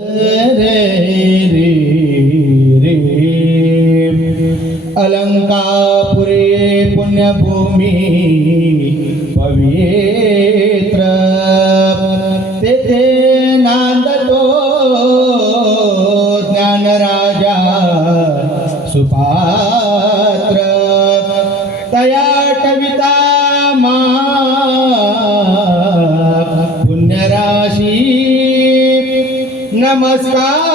रे रे अलंकार अलङ्कापुरे पुण्यभूमी पवित्र. तेथे नांदतो ज्ञानराजा सुपात्र. तया कविता मा नमस्कार.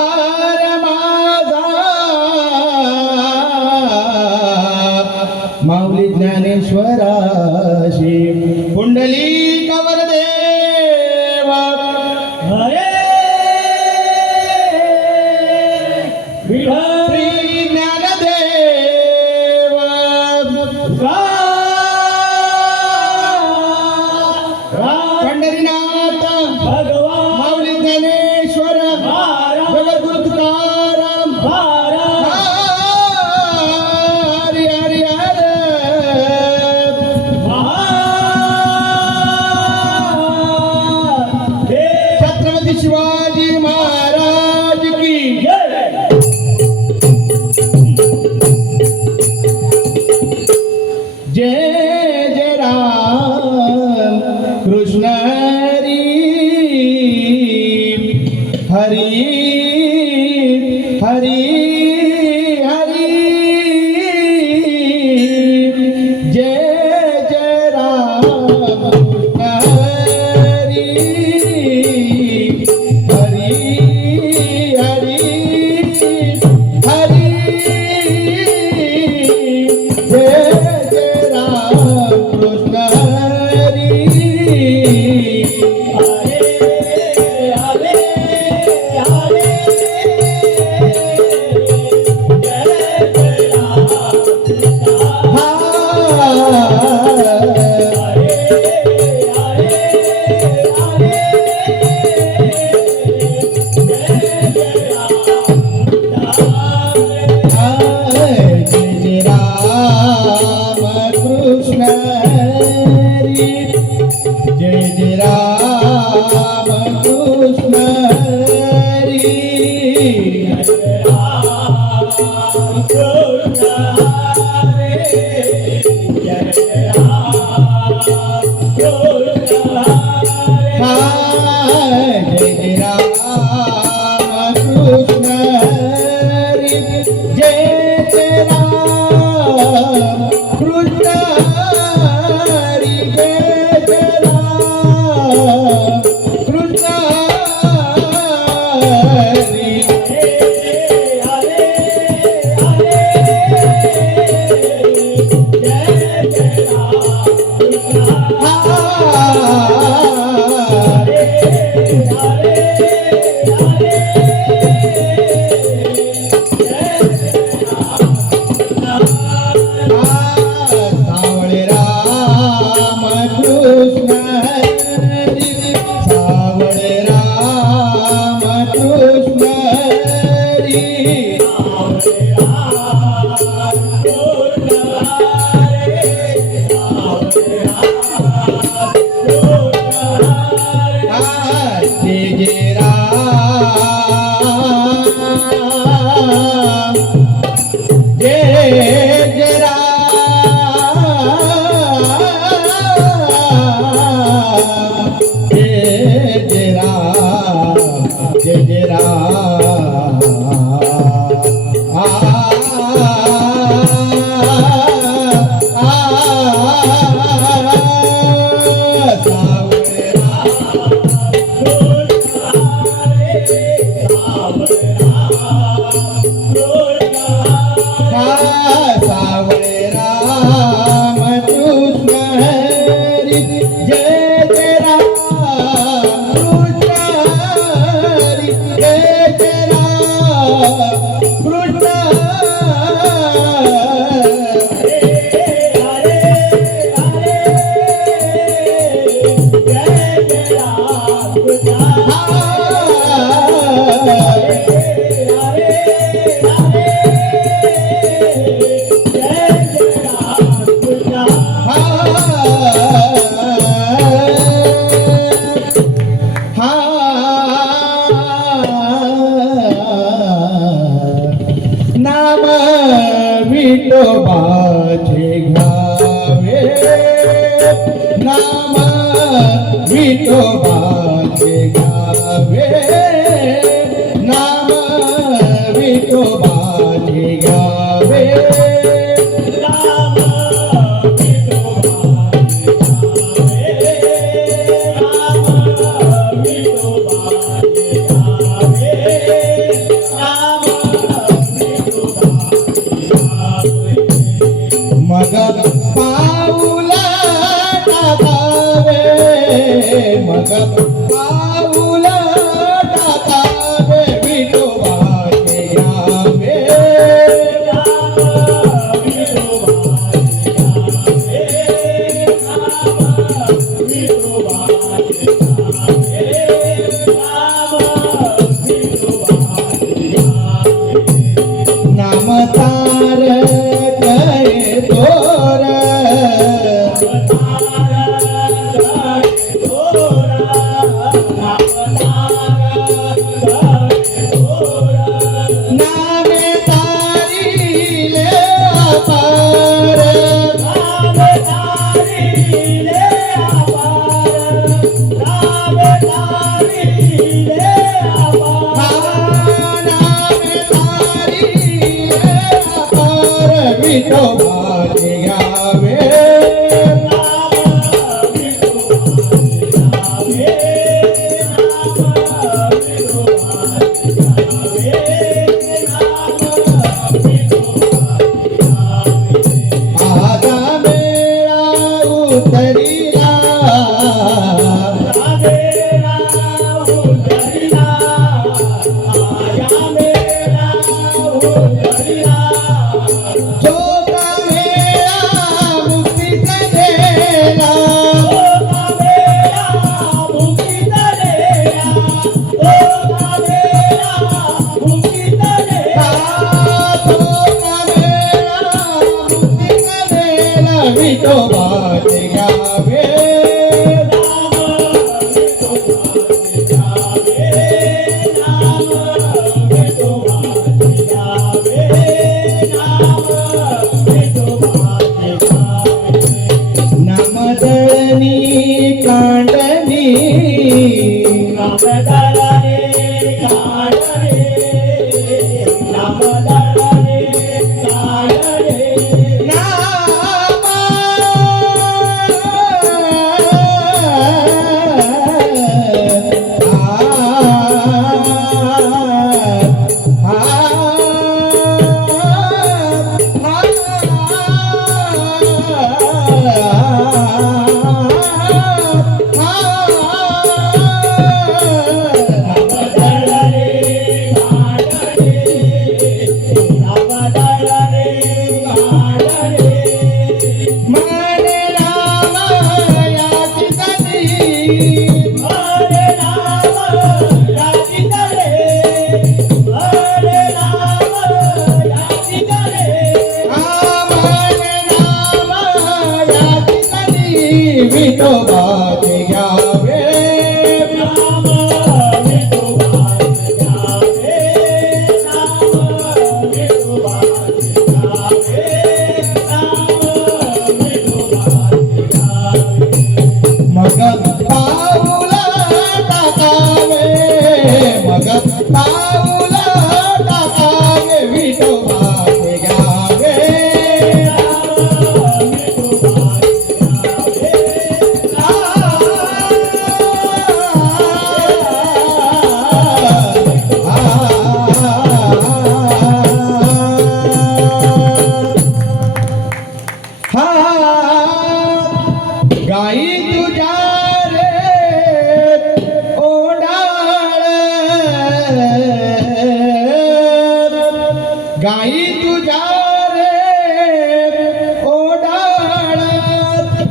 Hari Bye. तुकोबाचे घावे. नामा विठोबाचे घावे. Daddy. गाई तुझा रे ओडाळात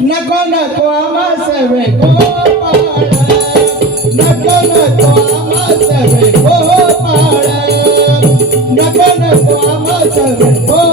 नको नको आमासवे गोपाळात. नको नको आमासवे गोपाळात. नको नको आमासवे गोपाळात